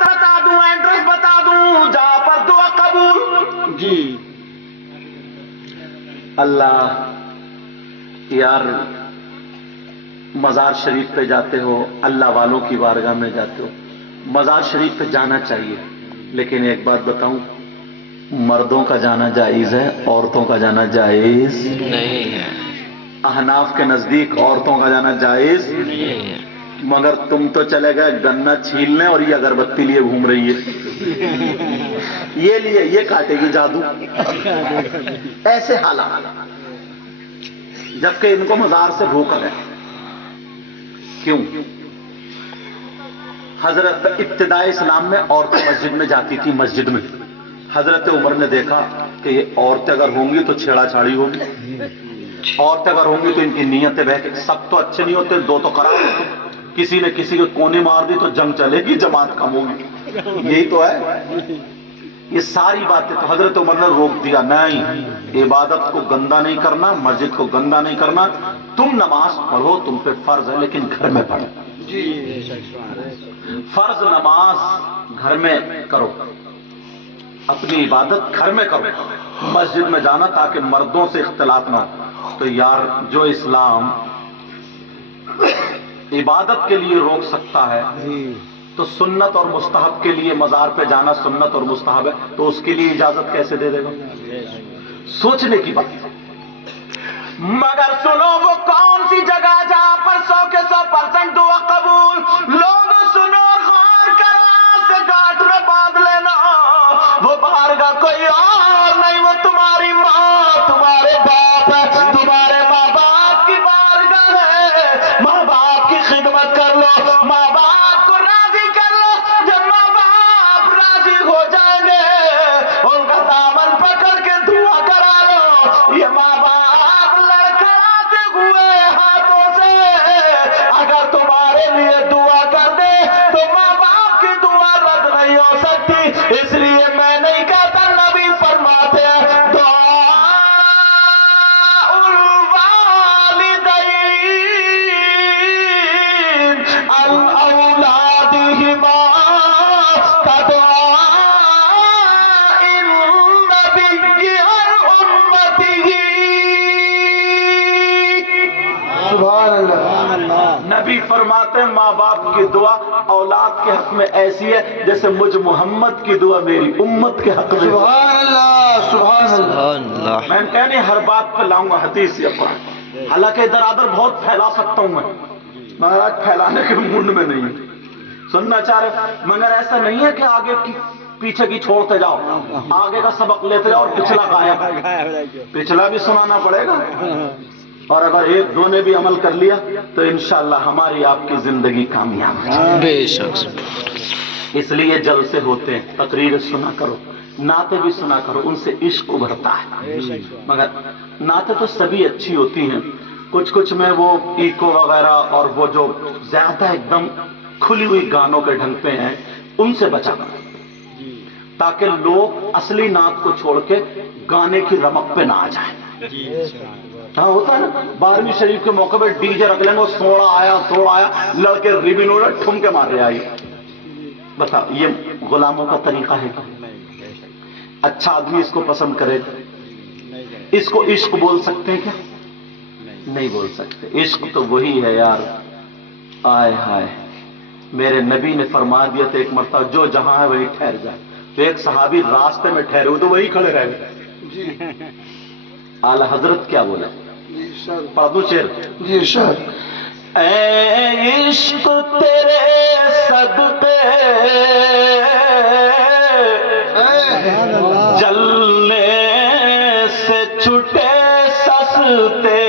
بتا دوں، ایڈریس بتا دوں جہاں پر دعا قبول؟ جی اللہ یار مزار شریف پہ جاتے ہو، اللہ والوں کی بارگاہ میں جاتے ہو، مزار شریف پہ جانا چاہیے، لیکن ایک بات بتاؤں، مردوں کا جانا جائز ہے، عورتوں کا جانا جائز نہیں ہے، احناف کے نزدیک عورتوں کا جانا جائز نہیں ہے۔ مگر تم تو چلے گئے گنا چھیلنے اور یہ اگربتی لیے گھوم رہی ہے، یہ لیے یہ کاٹے گی جادو، ایسے حالات، جبکہ ان کو مزار سے بھوک ہے۔ کیوں؟ حضرت ابتدائی اسلام میں عورتیں مسجد میں جاتی تھی، مسجد میں حضرت عمر نے دیکھا کہ یہ عورتیں اگر ہوں گی تو چھیڑا چھاڑی ہوگی، عورتیں اگر ہوں گی تو ان کی نیتیں بہہ کے، سب تو اچھے نہیں ہوتے، دو تو خراب ہوتے، کسی نے کسی کے کونے مار دی تو جنگ چلے گی، جماعت کم ہوگی، یہی تو ہے۔ یہ ساری باتیں تو حضرت عمر نے روک دیا، نہیں، عبادت کو گندا نہیں کرنا، مسجد کو گندا نہیں کرنا، تم نماز پڑھو، تم پہ فرض ہے، لیکن گھر میں پڑھو، فرض نماز گھر میں کرو، اپنی عبادت گھر میں کرو، مسجد میں جانا تاکہ مردوں سے اختلاط نہ ہو۔ تو یار جو اسلام عبادت کے لیے روک سکتا ہے تو سنت اور مستحب کے لیے مزار پہ جانا سنت اور مستحب ہے، تو اس کے لیے اجازت کیسے دے دے گا؟ سوچنے کی بات ہے۔ مگر سنو وہ کون سی جگہ جہاں پر 100% دعا قبول؟ لوگوں سنو اور غور کرو، سے گاٹھ میں باندھ لینا، وہ بارگاہ کوئی اور نہیں، وہ تمہاری ماں، تمہارے باپ ہے، تمہارے ماں باپ کی بارگاہ ہے۔ ماں باپ کی خدمت کر لو، ماں باپ کو راضی کر لو، جب ماں باپ راضی ہو جائیں گے ان کا دامن پکڑ کے دعا کرا لو۔ یہ ماں باپ لڑکھڑاتے ہوئے ہاتھوں سے اگر تمہارے لیے دعا کر دے تو ماں باپ کی دعا رد نہیں ہو سکتی، اس لیے میں نہیں کہتا، نبی فرماتے ہیں دعاء الوالدین الاولادہما کدعاء النبی امتہ۔ سبحان اللہ۔ نبی فرماتے ہیں ماں باپ کی دعا اولاد کے حق میں ایسی ہے جیسے مجھ محمد کی دعا میری امت کے حق میں۔ سبحان اللہ، سبحان اللہ۔ میں کہنے ہر بات پہ لاؤں گا حدیث یا قرآن، حالانکہ ادھر ادھر بہت پھیلا سکتا ہوں میں آج پھیلانے کے موڈ میں نہیں ہوں، سننا چاہ رہے، مگر ایسا نہیں ہے کہ آگے کی پیچھے کی چھوڑتے جاؤ، آگے کا سبق لیتے جاؤ اور پچھلا غائب، پچھلا بھی سنانا پڑے گا، اور اگر ایک دو نے بھی عمل کر لیا تو انشاءاللہ ہماری آپ کی زندگی کامیاب ہے۔ بے شک۔ اس لیے جلسے ہوتے ہیں، تقریر سنا کرو، نعتیں بھی سنا کرو، ان سے عشق ابھرتا ہے، مگر نعتیں تو سبھی اچھی ہوتی ہیں، کچھ میں وہ ایکو وغیرہ اور وہ جو زیادہ ایک دم کھلی ہوئی گانوں کے ڈھنگ پہ ہیں ان سے بچا کرو، تاکہ لوگ اصلی نعت کو چھوڑ کے گانے کی رمق پہ نہ آ جائیں۔ ہاں ہوتا ہے نا، 12ویں شریف کے موقع پہ ڈی جے رکھ لیں گے، سوڑا آیا، لڑکے ریبن اڑے ٹھمکے مار رہے آئی، بتا یہ غلاموں کا طریقہ ہے کیا؟ اچھا آدمی اس کو پسند کرے گا؟ اس کو عشق بول سکتے ہیں کیا؟ نہیں بول سکتے۔ عشق تو وہی ہے یار، آئے ہائے، میرے نبی نے فرما دیا تھا ایک مرتبہ جو جہاں ہے وہی ٹھہر جائے، تو ایک صحابی راستے میں ٹھہرے ہوئے تو وہی کھڑے رہ گئے۔ اعلی حضرت کیا بولے؟ پڑھ دوں شعر؟ جی شعر۔ اے عشق تیرے صدقے جلنے سے چھٹے سستے،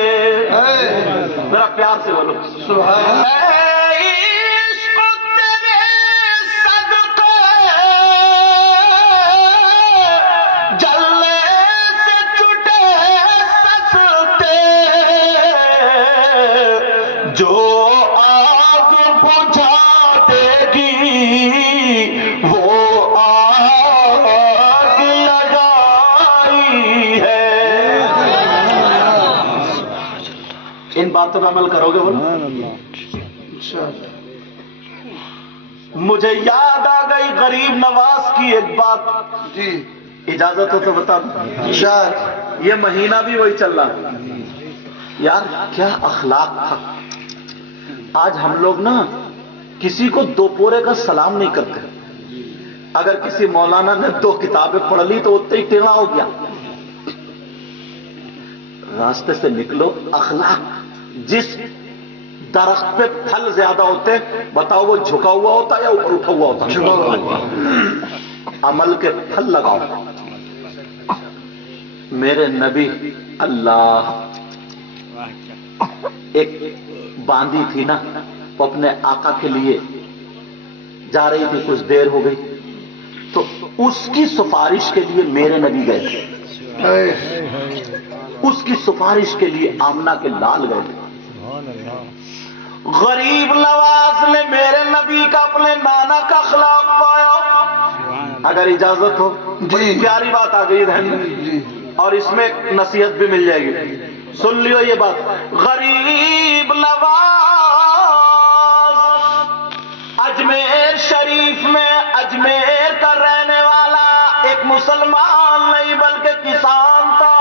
ذرا پیار سے بولو سبحان اللہ۔ جو آگ بجھا دے گی وہ آگ لگائی ہے۔ ان باتوں پہ عمل کرو گے بولو؟ مجھے یاد آ گئی غریب نواز کی ایک بات. جی اجازت ہو تو بتا دوں. یہ مہینہ بھی وہی چل رہا. یار کیا اخلاق تھا. آج ہم لوگ نا کسی کو دو پورے کا سلام نہیں کرتے. اگر کسی مولانا نے 2 کتابیں پڑھ لی تو اتنے ہی ٹیڑھا ہو گیا. راستے سے نکلو. اخلاق. جس درخت پہ پھل زیادہ ہوتے ہیں بتاؤ وہ جھکا ہوا ہوتا ہے یا اوپر اٹھا ہوا ہوتا ہے؟ عمل کے پھل لگاؤ. میرے نبی اللہ ایک باندھی تھی نا, وہ اپنے آقا کے لیے جا رہی تھی, کچھ دیر ہو گئی تو اس کی سفارش کے لیے میرے نبی گئے تھے. اس کی سفارش کے لیے آمنہ کے لال گئے تھے. غریب نواز نے میرے نبی کا اپنے نانا کا اخلاق پایا. اگر اجازت ہو بڑی پیاری بات آ گئی ذہن میں, اور اس میں ایک نصیحت بھی مل جائے گی. سن لیو یہ بات. غریب نواز اجمیر شریف میں اجمیر کا رہنے والا ایک مسلمان نہیں بلکہ کسان تھا.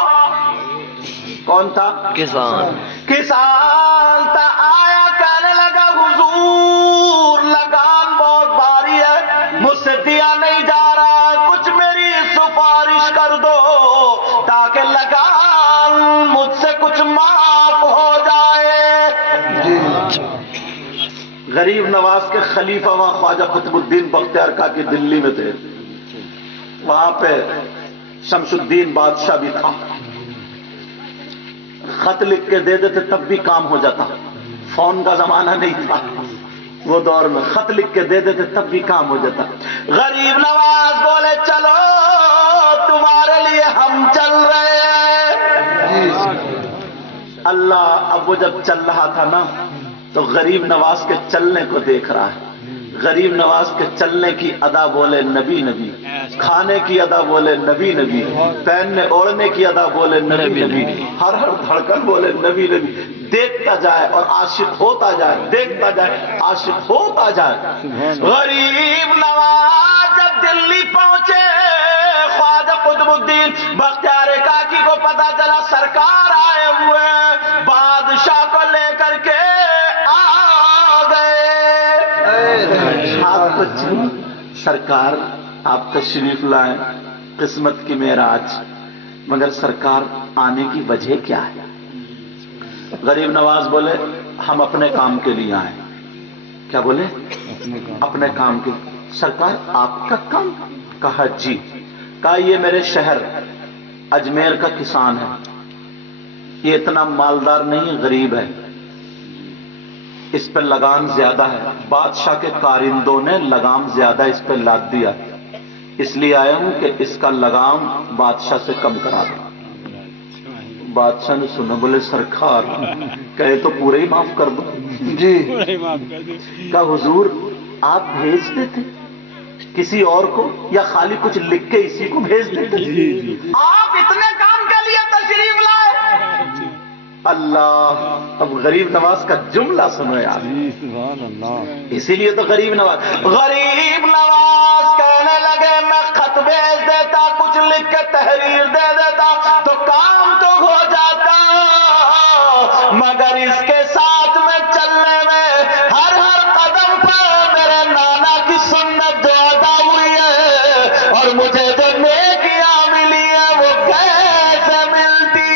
کون تھا؟ کسان. کسان تھا. آیا کہنے لگا حضور لگان بہت بھاری ہے, مجھ سے دیا نہیں جا رہا, کچھ میری سفارش کر دو تاکہ لگان مجھ سے کچھ معاف ہو جائے. غریب نواز کے خلیفہ وہاں خواجہ قطب الدین بختیار کاکی دلی میں تھے. وہاں پہ شمس الدین بادشاہ بھی تھا. خط لکھ کے دے دیتے تب بھی کام ہو جاتا. فون کا زمانہ نہیں تھا وہ دور میں. خط لکھ کے دے دیتے تب بھی کام ہو جاتا. غریب نواز بولے چلو تمہارے لیے ہم چل رہے ہیں. اللہ اب وہ جب چل رہا تھا نا تو غریب نواز کے چلنے کو دیکھ رہا ہے. غریب نواز کے چلنے کی ادا بولے نبی نبی, کھانے کی ادا بولے نبی نبی, پہننے اوڑھنے کی ادا بولے نبی نبی, ہر دھڑکن بولے نبی نبی. دیکھتا جائے اور عاشق ہوتا جائے, دیکھتا جائے عاشق ہوتا جائے. غریب نواز جب دلی پہنچے خواجہ قطب الدین بختیار کاکی کو پتا چلا سرکار آئے ہوئے, بادشاہ کو لے کر کے سرکار آپ تشریف لائیں, قسمت کی معراج, مگر سرکار آنے کی وجہ کیا ہے؟ غریب نواز بولے ہم اپنے کام کے لیے آئے. کیا بولے؟ اپنے کام کے. سرکار آپ کا کام؟ کہا جی. کہا یہ میرے شہر اجمیر کا کسان ہے, یہ اتنا مالدار نہیں, غریب ہے, اس پہ لگام زیادہ ہے. بادشاہ کے کارندوں نے لگام زیادہ اس پہ لاد دیا, اس لیے آیا ہوں کہ اس کا لگام بادشاہ سے کم کرا دو. بادشاہ نے سنا, بولے سرکار کہے تو پورے ہی معاف کر دو. جی. کہا حضور آپ بھیج دیتے کسی اور کو یا خالی کچھ لکھ کے اسی کو بھیج دیتے؟ آپ اتنے کام کے لیے تشریف لائے. اللہ اب غریب نواز کا جملہ سنو یار. اسی لیے تو غریب نواز کہنے لگے میں خط بھیج دیتا, کچھ لکھ کے تحریر دے دیتا تو کام تو ہو جاتا, مگر اس کے ساتھ میں چلنے میں ہر قدم پر میرے نانا کی سنت جو ادا ہوئی ہے اور مجھے جو نیکیاں ملی ہے وہ کیسے ملتی.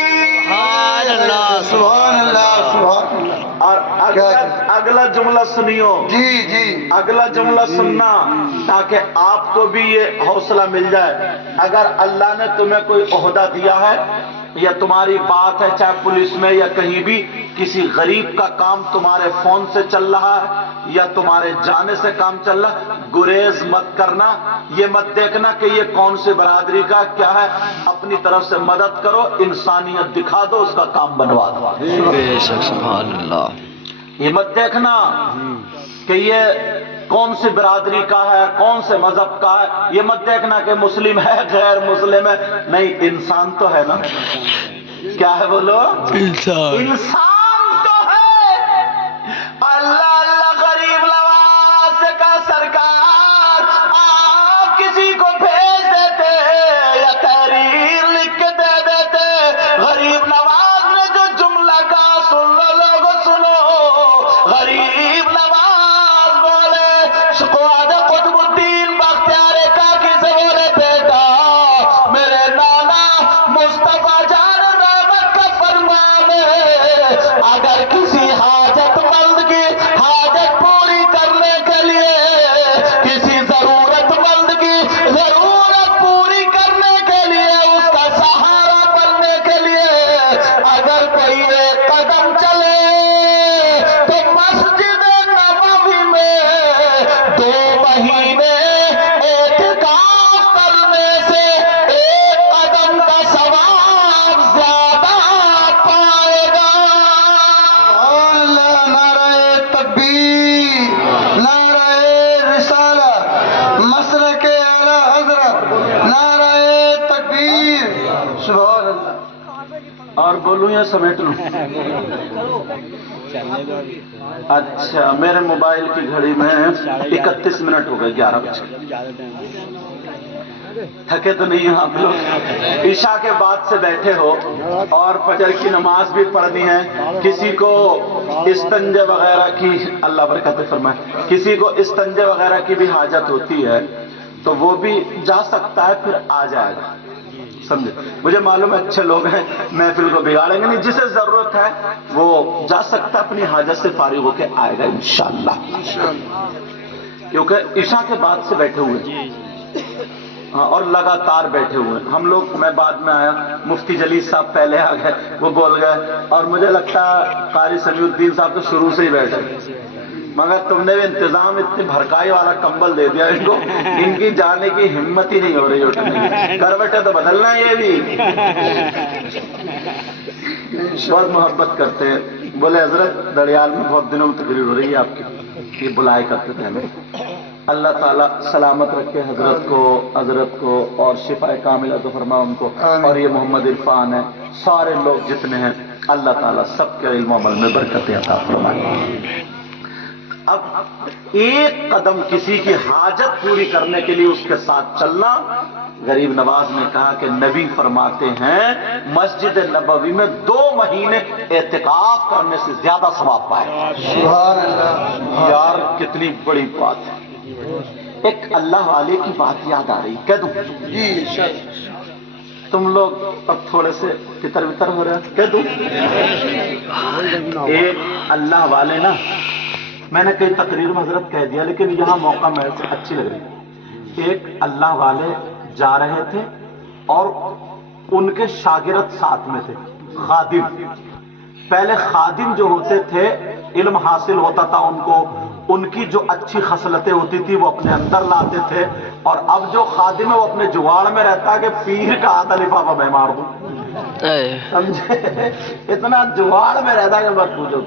اور اگلا جملہ سنیو. جی جی اگلا جملہ سننا تاکہ آپ کو بھی یہ حوصلہ مل جائے. اگر اللہ نے تمہیں کوئی عہدہ دیا ہے یا تمہاری بات ہے چاہے پولیس میں یا کہیں بھی, کسی غریب کا کام تمہارے فون سے چل رہا ہے یا تمہارے جانے سے کام چل رہا, گریز مت کرنا. یہ مت دیکھنا کہ یہ کون سی برادری کا کیا ہے, اپنی طرف سے مدد کرو, انسانیت دکھا دو, اس کا کام بنوا دو. سبحان اللہ. یہ مت دیکھنا کہ یہ کون سی برادری کا ہے, کون سے مذہب کا ہے. یہ مت دیکھنا کہ مسلم ہے غیر مسلم ہے, نہیں, انسان تو ہے نا. کیا ہے بولو؟ انسان تو ہے. اللہ اللہ غریب نواز سے کہا سرکار اور بولوں یا سمیٹ لوں؟ اچھا، میرے موبائل کی گھڑی میں 31 منٹ ہو گئے، 11 بجے۔ تھکے تو نہیں ہو آپ لوگ؟ عشاء کے بعد سے بیٹھے ہو اور فجر کی نماز بھی پڑھنی ہے، کسی کو استنجے وغیرہ کی، اللہ برکت فرمائے، کسی کو استنجے وغیرہ کی بھی حاجت ہوتی ہے تو وہ بھی جا سکتا ہے، پھر آ جائے گا، سمجھے؟ مجھے معلوم ہے اچھے لوگ ہیں، محفل کو بگاڑیں گے نہیں، جسے ضرورت ہے وہ جا سکتا ہے، اپنی حاجت سے فارغ ہو کے آئے گا انشاءاللہ، کیونکہ عشاء کے بعد سے بیٹھے ہوئے ہیں اور لگاتار بیٹھے ہوئے ہیں ہم لوگ۔ میں بعد میں آیا، مفتی جلیل صاحب پہلے آ گئے، وہ بول گئے، اور مجھے لگتا ہے قاری سمیع الدین صاحب تو شروع سے ہی بیٹھے، مگر تم نے بھی انتظام اتنی بھرکائی والا کمبل دے دیا ان کو، ان کی جانے کی ہمت ہی نہیں ہو رہی اٹھنے کی، کروٹیں تو بدلنا ہے یہ بھی۔ بہت محبت کرتے ہیں، بولے حضرت دڑیال میں بہت دنوں میں تقریر ہو رہی ہے آپ کی، یہ بلائے کرتے تھے ہمیں۔ اللہ تعالیٰ سلامت رکھے حضرت کو اور شفا کامل عطا فرما ان کو، اور یہ محمد عرفان ہے، سارے لوگ جتنے ہیں، اللہ تعالیٰ سب کے علم و عمل میں برکت عطا فرمائے۔ اب ایک قدم کسی کی حاجت پوری کرنے کے لیے اس کے ساتھ چلنا، غریب نواز نے کہا کہ نبی فرماتے ہیں مسجد نبوی میں 2 مہینے اعتکاف کرنے سے زیادہ ثواب پائے۔ سبحان اللہ، یار کتنی بڑی بات ہے۔ ایک اللہ والے کی بات یاد آ رہی، کہہ دوں؟ تم لوگ اب تھوڑے سے تتر بتر ہو رہے ہیں، کہہ دوں؟ ایک اللہ والے نا، میں نے کئی تقریر میں حضرت کہہ دیا لیکن یہاں موقع میرے سے اچھی لگ رہی۔ ایک اللہ والے جا رہے تھے اور ان کے شاگرد ساتھ میں تھے، خادم۔ پہلے خادم جو ہوتے تھے علم حاصل ہوتا تھا ان کو، ان کی جو اچھی خصلتیں ہوتی تھی وہ اپنے اندر لاتے تھے، اور اب جو خادم ہے وہ اپنے جواڑ میں رہتا ہے کہ پیر کا ہاتھ لفافہ میں مار دوں، سمجھے؟ اتنا جواڑ میں رہتا ہے کہ مت پوچھو،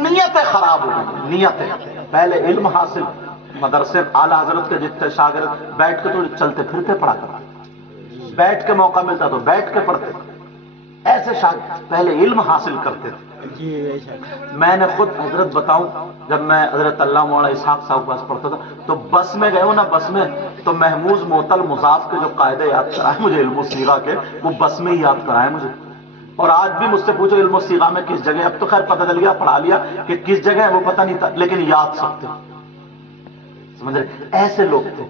نیتیں خراب ہو گئی، نیتیں۔ پہلے علم حاصل، مدرسے اعلیٰ حضرت کے جتنے شاگرد بیٹھ کے تو چلتے پھرتے پڑھا کرتے، بیٹھ کے موقع ملتا تو بیٹھ کے پڑھتے، ایسے شاگرد پہلے علم حاصل کرتے تھے۔ میں نے خود حضرت بتاؤں، جب میں حضرت اللہ مولانا اسحاق صاحب کے پاس پڑھتا تھا تو بس میں گئے ہوں نا، بس میں تو محموز معطل مضاف کے جو قاعدے یاد کرائے مجھے علم الصیغہ کے، وہ بس میں ہی یاد کرائے مجھے۔ اور آج بھی مجھ سے پوچھو علم الصیغہ میں کس جگہ، اب تو خیر پتہ چل گیا، پڑھا لیا کہ کس جگہ ہے وہ پتہ نہیں تھا، لیکن یاد سب تھے، سمجھ رہے؟ ایسے لوگ تھے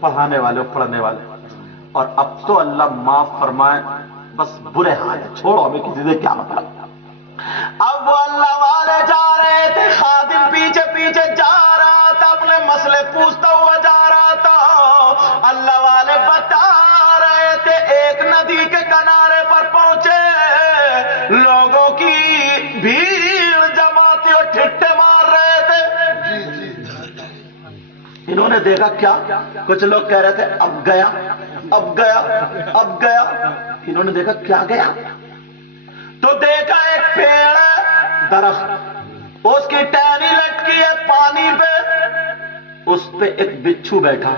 پڑھانے والے اور پڑھنے والے۔ اور اب تو اللہ معاف فرمائے، بس برے حال ہے، چھوڑو ہمیں کسی سے کیا مطلب۔ اب وہ اللہ والے جا رہے تھے، خادم پیچھے پیچھے جا رہا تھا، اپنے مسئلے پوچھتا ہوا جا رہا تھا، اللہ والے بتا رہے تھے۔ ایک ندی کے کنارے پر پہنچے، لوگوں کی بھیڑ جمع تھی اور ٹھٹے مار رہے تھے۔ انہوں نے دیکھا کیا، کچھ لوگ کہہ رہے تھے اب گیا اب گیا اب گیا، انہوں نے دیکھا کیا گیا، تو دیکھا ایک پیڑ ہے، درخت، اس کی ٹہنی لٹکی ہے پانی پہ، اس پہ ایک بچھو بیٹھا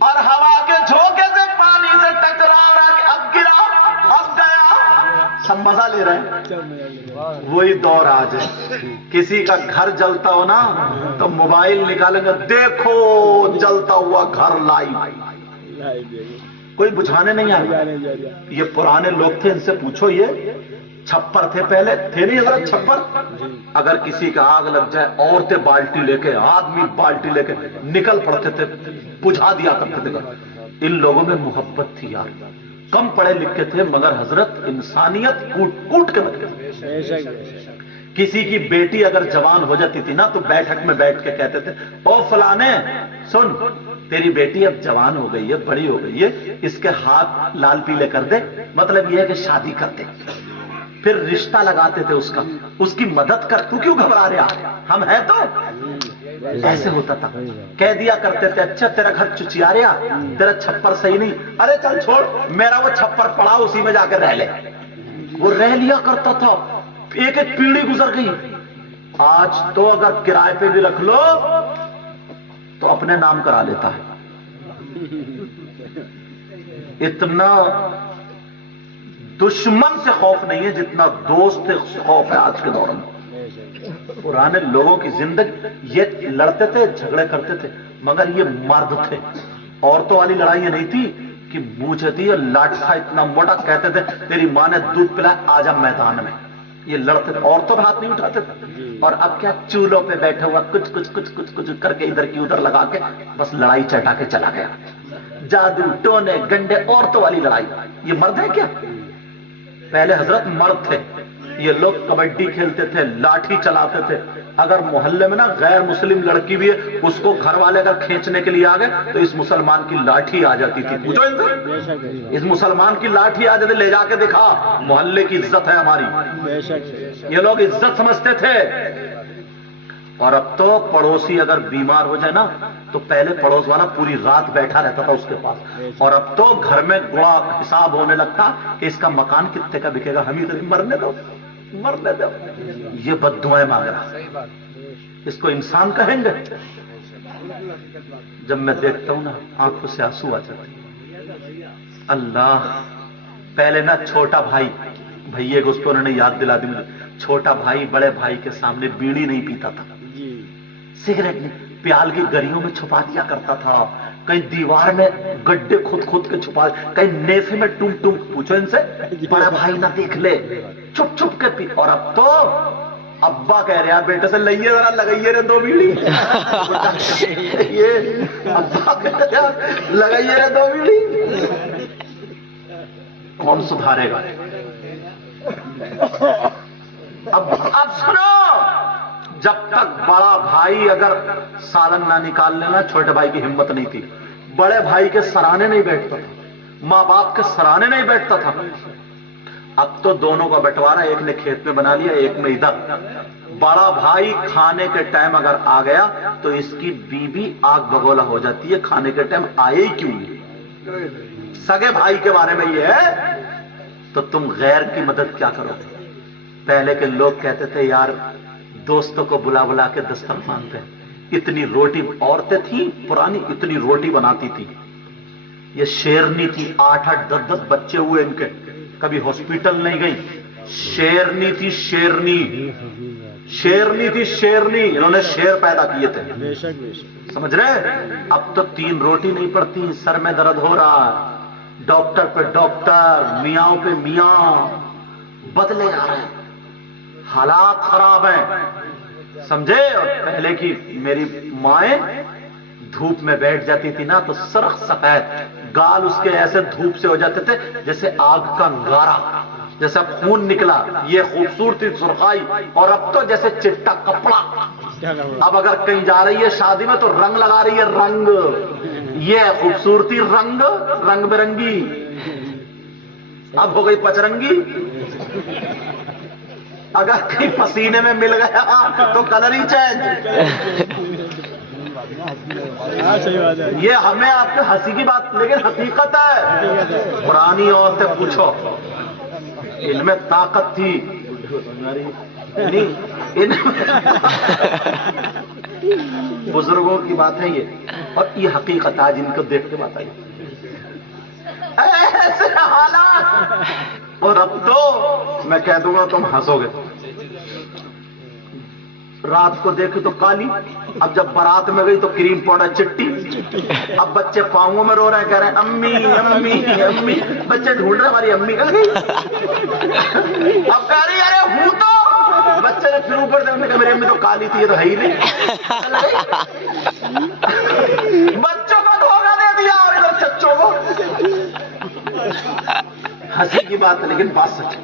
اور ہوا کے جھونکے سے پانی سے ٹکرا رہا کہ اب گرا اب گیا، سب مزہ لے رہے ہیں۔ وہی دور آج ہے، کسی کا گھر جلتا ہو نا تو موبائل نکالیں گے، دیکھو جلتا ہوا گھر لائی، کوئی بجھانے نہیں آیا۔ یہ پرانے لوگ تھے، ان سے پوچھو، یہ چھپر تھے، پہلے تھے نہیں حضرت چھپر، اگر کسی کا آگ لگ جائے عورتیں بالٹی لے کے، آدمی بالٹی لے کے نکل پڑتے تھے، بجھا دیا کرتے تھے۔ ان لوگوں میں محبت تھی یار، کم پڑھے لکھے تھے مگر حضرت انسانیت کوٹ کوٹ کے رکھتے تھے۔ کسی کی بیٹی اگر جوان ہو جاتی تھی نا تو بیٹھک میں بیٹھ کے کہتے تھے، او فلانے سن، تیری بیٹی اب جوان ہو گئی ہے، بڑی ہو گئی ہے، اس کے ہاتھ لال پیلے کر دے، مطلب یہ ہے کہ شادی کر دے۔ پھر رشتہ لگاتے تھے اس کا، اس کی مدد کر، تو کیوں گھبرا رہا، ہم ہیں تو۔ ایسے ہوتا تھا، کہہ دیا کرتے تھے اچھا تیرا گھر چچیا رہا، تیرا چھپر صحیح نہیں، ارے چل چھوڑ، میرا وہ چھپر پڑا اسی میں جا کے رہ لے۔ وہ رہ لیا کرتا تھا، ایک ایک پیڑھی گزر گئی۔ آج تو اگر کرائے پہ بھی رکھ لو تو اپنے نام کرا لیتا ہے، اتنا دشمن سے خوف نہیں ہے جتنا دوست سے خوف ہے آج کے دور میں. پرانے لوگوں کی زندگی یہ لڑتے تھے جھگڑے کرتے تھے مگر یہ مرد تھے. عورتوں والی لڑائیاں نہیں تھی کہ بوجھ تھی اور لاٹھا اتنا موٹا کہتے تھے تیری ماں نے دودھ پلایا آجا میدان میں. یہ لڑتے تھے عورتوں پہ ہاتھ نہیں اٹھاتے تھے. اور اب کیا چولہوں پہ بیٹھا ہوا کچھ کچھ کچھ کچھ کچھ کر کے ادھر کی ادھر لگا کے بس لڑائی چٹا کے چلا گیا. جادو ٹونے گنڈے عورتوں والی لڑائی. یہ مرد ہے کیا؟ پہلے حضرت مرد تھے. یہ لوگ کبڈی کھیلتے تھے لاٹھی چلاتے تھے. اگر محلے میں نا غیر مسلم لڑکی بھی ہے اس کو گھر والے اگر کھینچنے کے لیے آ گئے تو اس مسلمان کی لاٹھی آ جاتی تھی. پوچھو ان سے اس مسلمان کی لاٹھی آ جاتی لے جا کے دکھا محلے کی عزت ہے ہماری. یہ لوگ عزت سمجھتے تھے. اور اب تو پڑوسی اگر بیمار ہو جائے نا تو پہلے پڑوس والا پوری رات بیٹھا رہتا تھا اس کے پاس. اور اب تو گھر میں گڑا حساب ہونے لگتا کہ اس کا مکان کتنے کا بکے گا ہم ادھر مرنے دو مرنے دو. یہ بد دعائیں مانگ رہا. اس کو انسان کہیں گے؟ جب میں دیکھتا ہوں نا آنکھوں سے آنسو آ جاتے. اللہ پہلے نا چھوٹا بھائی بھائیے کو اس کو انہوں نے یاد دلا دی مجھے. چھوٹا بھائی بڑے بھائی کے سامنے بیڑی نہیں پیتا تھا. سگریٹ نہیں پیال کی گریوں میں چھپا دیا کرتا تھا. کہیں دیوار میں گڈھے خود خود کے چھپا کہیں نیفے میں ٹم ٹم. پوچھو ان سے بڑا بھائی نہ دیکھ لے چھپ چھپ کے پی. اور اب تو ابا کہہ رہے ہیں بیٹے سے لئیے ذرا لگائیے رے 2 بیڑی. یہ ابا کہہ رہے ہیں لگائیے رے 2 بیڑی. کون سدھارے گا؟ اب سنو جب تک بڑا بھائی اگر سالن نہ نکال لینا چھوٹے بھائی کی ہمت نہیں تھی. بڑے بھائی کے سرانے نہیں بیٹھتا تھا. ماں باپ کے سرانے نہیں بیٹھتا تھا. اب تو دونوں کا بٹوارا ایک نے کھیت میں بنا لیا ایک میں ادھر. بڑا بھائی کھانے کے ٹائم اگر آ گیا تو اس کی بیوی آگ بگولا ہو جاتی ہے کھانے کے ٹائم آئے ہی کیوں نہیں. سگے بھائی کے بارے میں یہ ہے تو تم غیر کی مدد کیا کرو. پہلے کے لوگ کہتے تھے یار دوستوں کو بلا بلا کے دسترخوان پہ اتنی روٹی. عورتیں تھیں پرانی اتنی روٹی بناتی تھی. یہ شیرنی تھی 8-8 10 بچے ہوئے ان کے. کبھی ہاسپٹل نہیں گئی. شیرنی تھی شیرنی. شیرنی تھی شیرنی. انہوں نے شیر پیدا کیے تھے. سمجھ رہے؟ اب تو 3 روٹی نہیں پڑتی. سر میں درد ہو رہا ڈاکٹر پہ ڈاکٹر میاں پہ میاں. بدلے آ رہے ہیں حالات خراب ہیں سمجھے. اور پہلے کی میری مائیں دھوپ میں بیٹھ جاتی تھی نا تو سرخ سفید گال اس کے ایسے دھوپ سے ہو جاتے تھے جیسے آگ کا انگارا جیسے اب خون نکلا. یہ خوبصورتی سرخائی. اور اب تو جیسے چٹا کپڑا. اب اگر کہیں جا رہی ہے شادی میں تو رنگ لگا رہی ہے رنگ. یہ خوبصورتی رنگ رنگ برنگی. اب ہو گئی پچرنگی. اگر کہیں پسینے میں مل گیا تو کلر ہی چینج. یہ ہمیں آپ کے ہنسی کی بات لیکن حقیقت ہے. پرانی عورتیں پوچھو ان میں طاقت تھی. بزرگوں کی بات ہے یہ. اور یہ حقیقت آج ان کو دیکھ کے بات آئی ایسے حالات. اور اب تو میں کہہ دوں گا تم ہنسو گے. رات کو دیکھے تو کالی. اب جب بارات میں گئی تو کریم پاؤڈر چٹی. اب بچے پاؤں میں رو رہے ہیں کہہ رہے ہیں امی امی امی. بچے ڈھونڈ رہے ہماری امی کہاں گئی. اب کہہ رہی ارے ہوں تو. بچے نے پھر اوپر دیکھنے کہ میری امی تو کالی تھی یہ تو ہے ہی نہیں. بچوں کو دھوکہ دے دیا اور ادھر چچوں کو. ہنسی کی بات ہے لیکن بات سچ.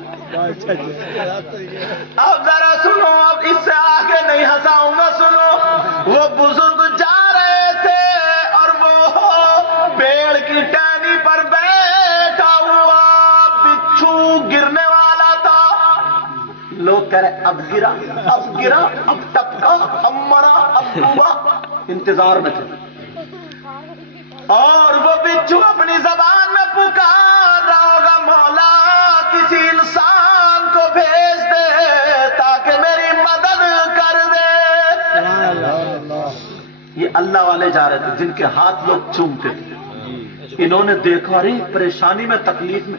اب ذرا سنو اب اس سے آگے نہیں ہنساؤں گا. سنو وہ بزرگ جا رہے تھے اور وہ پیڑ کی ٹہنی پر بیٹھا ہوا بچھو گرنے والا تھا. لوگ کہہ رہے اب گرا اب گرا اب ٹپکا اب مرا اب ڈوبا. انتظار میں تھے. اور وہ بچھو اپنی زبان میں پکار رہا ہوگا مولا کسی انسان کو بھیج دے تاکہ میری مدد کر دے. یہ اللہ والے جا رہے تھے جن کے ہاتھ لوگ چومتے تھے. انہوں نے دیکھا ارے پریشانی میں تکلیف میں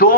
2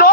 2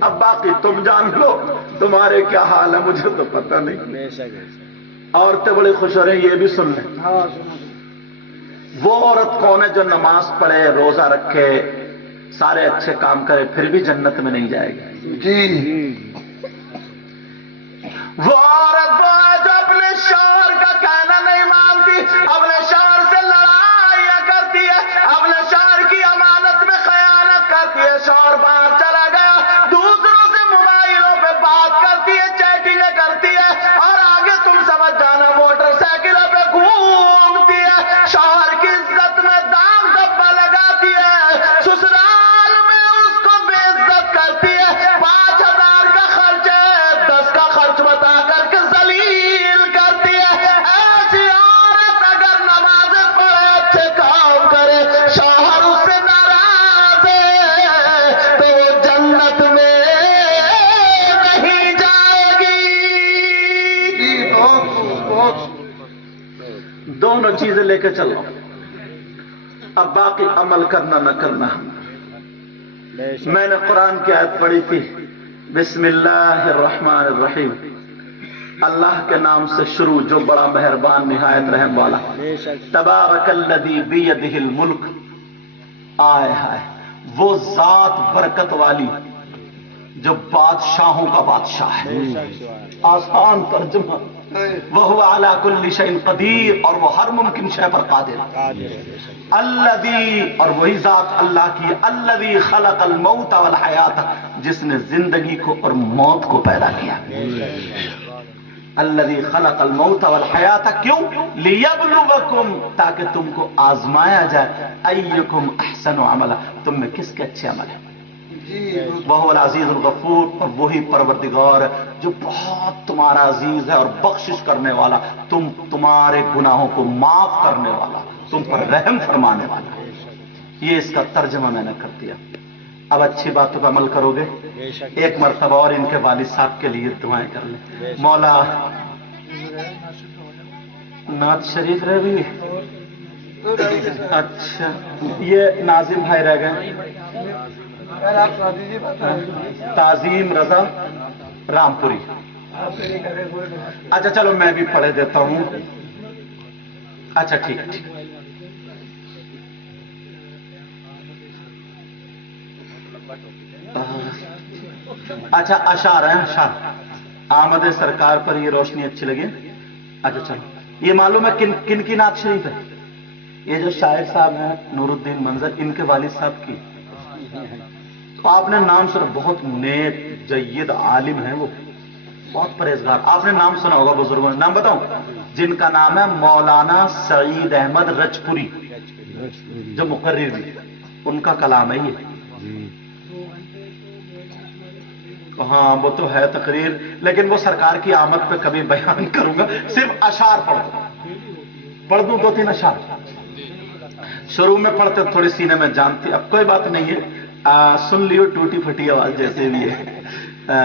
اب باقی تم جان لو تمہارے کیا حال ہے، مجھے تو پتہ نہیں۔ عورتیں بڑی خوش ہو رہی ہیں، یہ بھی سن لیں۔ وہ عورت کون ہے جو نماز پڑھے، روزہ رکھے، سارے اچھے کام کرے، پھر بھی جنت میں نہیں جائے گی؟ جی، وہ عورت وہ ہے جو اپنے شوہر کا کہنا نہیں مانتی، اپنے شوہر سے لڑائیاں کرتی ہے، اپنے شوہر کی امانت میں خیانت کرتی ہے، شوہر باہر چلا گیا دوسروں سے موبائلوں پہ بات کرتی ہے، چیٹنگیں کرتی ہے، اور آگے تم سمجھ جانا موٹر سائیکلوں پہ گھومتی ہے، شوہر کی عزت میں داغ دھبا لگاتی ہے، سسرال میں اس کو بے عزت کرتی ہے، 5,000 کا خرچ ہے 10 کا خرچ بتا کر کے ذلیل کرتی ہے۔ ایسی عورت اگر نماز پڑھے، اچھے کام کرے، شوہر اس سے ناراض ہے تو وہ جنت میں نہیں جائے گی۔ دونوں چیزیں لے کے چلو، اب باقی عمل کرنا نہ کرنا۔ میں نے قرآن کی آیت پڑھی تھی، بسم اللہ الرحمن الرحیم، اللہ کے نام سے شروع جو بڑا مہربان نہایت رحم والا۔ تبارک الذی بیدہ الملک، آئے ہائے وہ ذات برکت والی جو بادشاہوں کا بادشاہ ہے، آسان ترجمہ، وہو علی کل شیء قدیر، اور وہ ہر ممکن شے پر قادر ہے۔ الذی، اور وہی ذات اللہ کی، الذی خلق الموت والحیات، جس نے زندگی کو اور موت کو پیدا کیا۔ الذی خلق الموت والحیات، کیوں؟ لیبلوکم، تاکہ تم کو آزمایا جائے، ایکم احسن عملا، تم میں کس کے اچھے عمل ہیں۔ وہو العزیز الغفور، اور وہی پروردگار ہے جو بہت تمہارا عزیز ہے اور بخشش کرنے والا، تمہارے گناہوں کو معاف کرنے والا، تم پر رحم فرمانے والا۔ یہ اس کا ترجمہ میں نے کر دیا۔ اب اچھی باتوں پر عمل کرو گے۔ ایک مرتبہ اور ان کے والد صاحب کے لیے دعائیں کر لیں۔ مولا نعت شریف رہ بھی، اچھا یہ ناظم بھائی رہ گئے، تعظیم رضا رامپوری۔ اچھا چلو میں بھی پڑھے دیتا ہوں۔ اچھا ٹھیک ہے، ٹھیک۔ اچھا اشعار ہیں، اشعار۔ آمد سرکار پر یہ روشنی اچھی لگی۔ اچھا چلو، یہ معلوم ہے کن کی نعت شریف ہے؟ یہ جو شاعر صاحب ہیں نور الدین منظر، ان کے والد صاحب کی۔ تو آپ نے نام سنا، بہت نیک جید عالم ہیں وہ، بہت پرہیزگار۔ آپ نے نام سنا ہوگا بزرگوں نے، نام بتاؤں؟ جن کا نام ہے مولانا سعید احمد رجپوری، جو مقرر بھی، ان کا کلام ہے یہ۔ ہاں وہ تو ہے تقریر، لیکن وہ سرکار کی آمد پہ کبھی بیان کروں گا، صرف اشعار پڑھ دوں 2-3 اشعار۔ شروع میں پڑھتے تھوڑی سینے میں جانتی، اب کوئی بات نہیں ہے، سن لیو ٹوٹی پھٹی آواز جیسے بھی ہے۔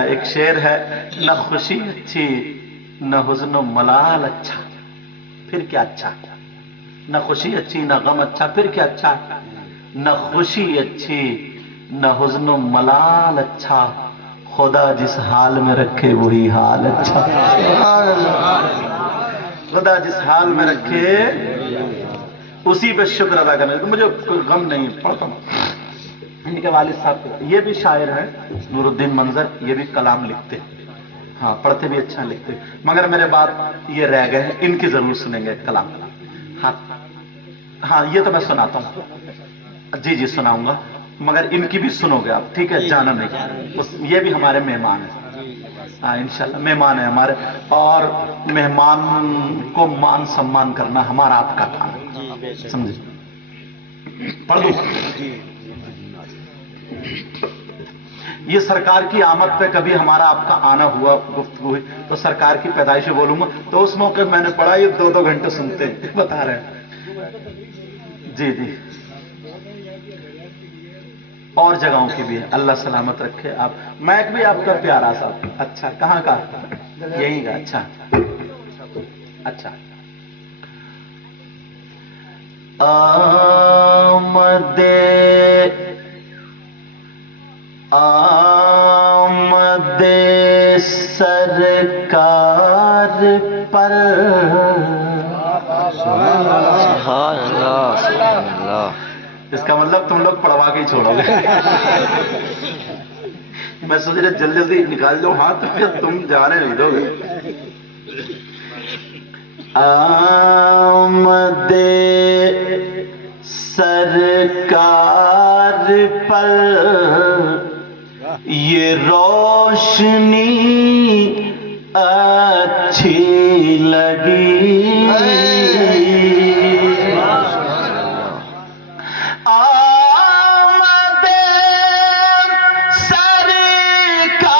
ایک شعر ہے، نہ خوشی اچھی نہ حزن و ملال اچھا، پھر کیا اچھا؟ نہ خوشی اچھی نہ غم اچھا، پھر کیا اچھا؟ نہ خوشی اچھی نہ حزن و ملال اچھا، خدا جس حال میں رکھے وہی حال اچھا۔ خدا جس حال میں رکھے اسی پہ شکر ادا کرنا، تو مجھے کوئی غم نہیں، پڑھتا ہوں۔ ان کے والد صاحب یہ بھی شاعر ہیں نور الدین منظر، یہ بھی کلام لکھتے ہیں، ہاں پڑھتے بھی اچھا لکھتے، مگر میرے بعد یہ رہ گئے ہیں، ان کی ضرور سنیں گے کلام۔ ہاں یہ تو میں سناتا ہوں، جی سناؤں گا، مگر ان کی بھی سنو گے آپ، ٹھیک ہے؟ جانا نہیں، یہ بھی ہمارے مہمان ہیں، ہاں انشاءاللہ مہمان ہیں ہمارے، اور مہمان کو مان سمان کرنا ہمارا آپ کا کام ہے، سمجھے؟ پڑھ دوں؟ یہ سرکار کی آمد پہ کبھی ہمارا آپ کا آنا ہوا، گفتگو ہوئی، تو سرکار کی پیدائش بولوں گا، تو اس موقع میں نے پڑھا، یہ 2 گھنٹے سنتے ہیں، بتا رہے ہیں۔ جی اور جگہوں کی بھی ہے، اللہ سلامت رکھے۔ آپ میک بھی آپ کا پیارا صاحب، اچھا کہاں کا؟ یہی کا، اچھا اچھا۔ آمد آمد سرکار پر سبحان اللہ سبحان اللہ. اس کا مطلب تم لوگ پڑھوا کے ہی چھوڑو گے. میں سوچ رہا جلدی جلدی نکال دو ہاتھ تم جانے نہیں دو گے. آمد سرکار پر یہ روشنی اچھی لگی. آمد سرکار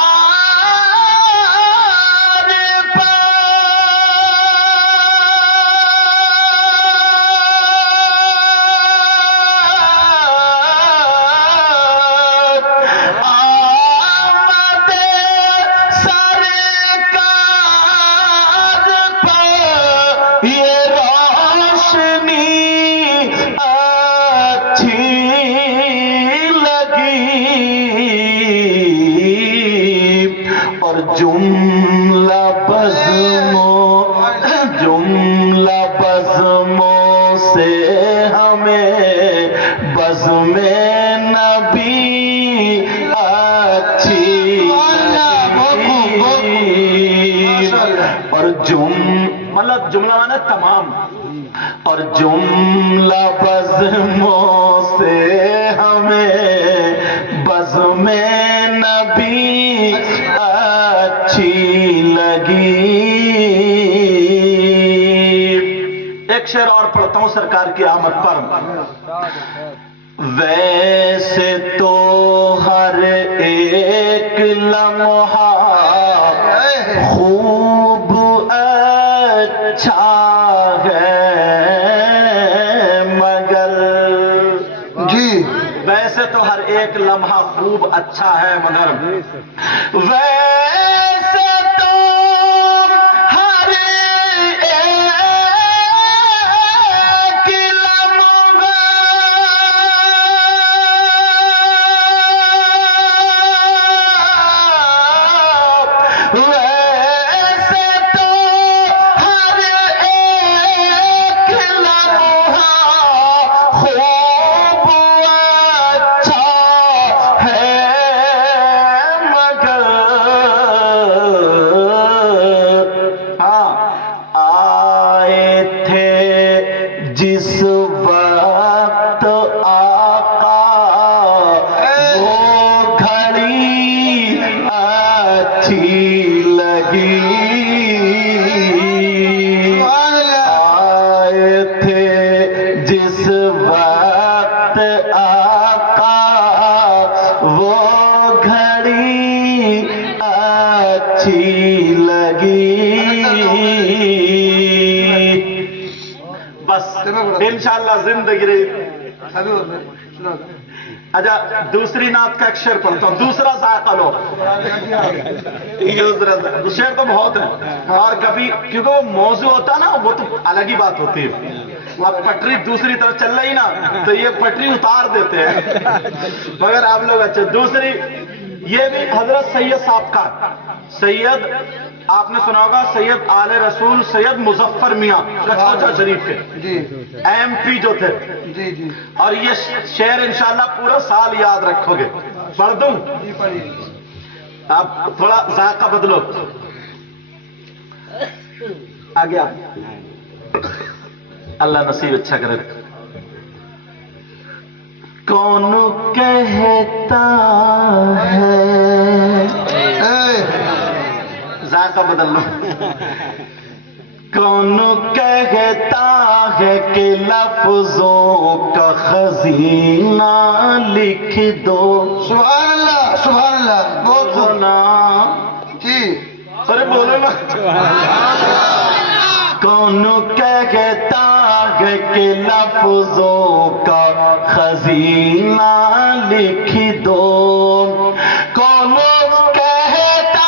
پر جملہ بزموں سے ہمیں بزم نبی اچھی اور مطلب جملہ مانا تمام. اور جملہ بزموں سے ہمیں بزم نبی اچھی لگی. ایک شعر اور پڑھتا ہوں سرکار کی آمد پر. ویسے تو ہر ایک لمحہ خوب اچھا ہے مگر جی ویسے تو ہر ایک لمحہ خوب اچھا ہے مگر ویسے تو ہر ایک لمحہ ویسے تو ہر ایک لمحہ خوب اچھا ہے مگر ہاں آئے تھے جس وقت آقا وہ گھڑی اچھی لگی. آئے تھے جس وقت آقا وہ گھڑی اچھی لگی. بس انشاءاللہ زندگی رہی. اچھا دوسری نعت کا ایک شعر پڑھتا ہوں. دوسرا ذائقہ لو. شعر تو بہت ہے اور کبھی کیونکہ وہ موضوع ہوتا ہے نا وہ تو الگ ہی بات ہوتی ہے. اب پٹری دوسری طرف چل رہی نا تو یہ پٹری اتار دیتے ہیں مگر آپ لوگ اچھا. دوسری یہ بھی حضرت سید صاحب کا سید آپ نے سنا ہوگا سید آل رسول سید مظفر میاں کچھوچا شریف کے ایم پی جو تھے. اور یہ شعر انشاءاللہ پورا سال یاد رکھو گے. پڑھ دوں آپ تھوڑا ذائقہ بدلو آگے آپ اللہ نصیب اچھا کرے. کون کہتا ہے ذائقہ بدل لو. کون کہتا ہے کہ لفظوں کا خزینہ لکھ دو. سبحان اللہ سبحان اللہ. بہت سنا جی ارے بولو نا. کون کہتا ہے کہ لفظوں کا خزینہ لکھ دو. کون کہتا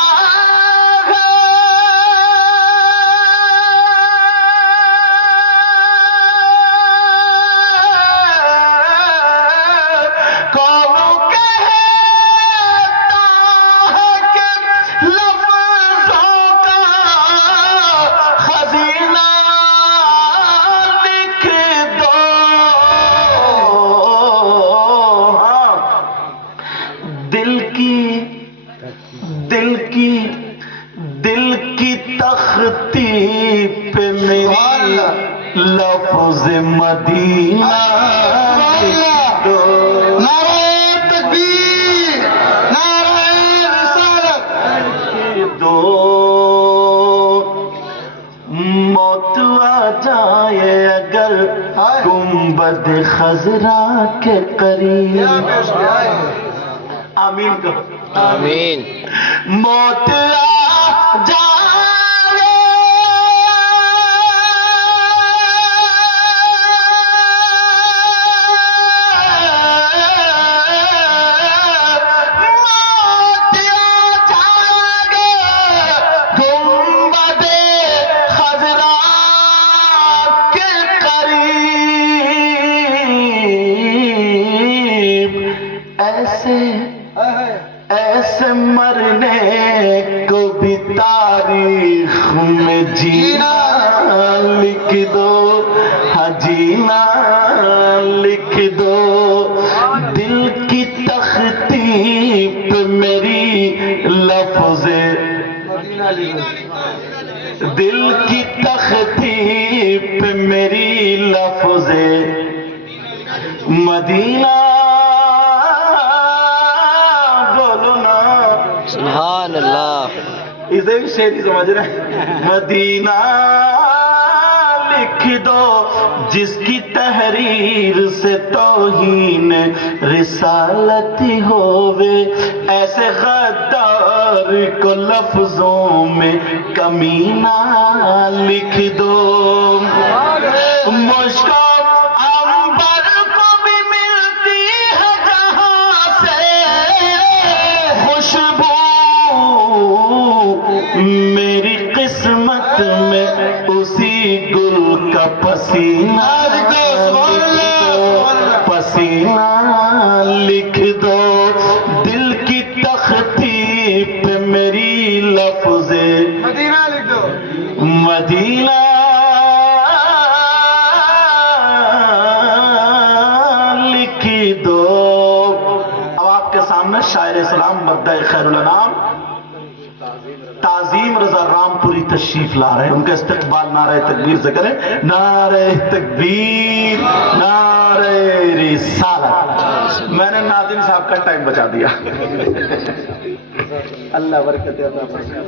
دل کی تختی پہ میری لفظ مدینہ لکھ دو. نعرہ تکبیر، نعرہ رسالت. لکھ دو. موت آ جائے اگر گنبد خضرا کے قریب. آمین کہو. آمین. موت آ جائے ایسے مرنے کو بھی تاریخ میں جینا لکھ دو. ہاں جینا لکھ دو. دل کی تختی پہ میری لفظ دل کی تختی پہ میری لفظ مدینہ. سبحان اللہ. اسے بھی شعری سمجھ رہے ہیں. مدینہ لکھ دو جس کی تحریر سے توہین رسالت ہووے. ایسے غدار کو لفظوں میں کمینہ لکھ دو. مشک عنبر کو بھی ملتی ہے جہاں سے خوشبو. میری قسمت میں اسی گل کا پسینہ پسینہ لکھ دو. دل کی تختی پہ میری لفظ مدینہ لکھ دو. مدینہ لکھ دو. اب آپ کے سامنے شاعر اسلام مدعی خیر الانام تعظیم رضا رام پوری تشریف لا رہے ہیں. ان کا استقبال نعرہ تکبیر سے کریں. نعرہ تکبیر، نعرہ رسالت. میں نے ناظم صاحب کا ٹائم بچا دیا. اللہ برکت عطا فرمائے.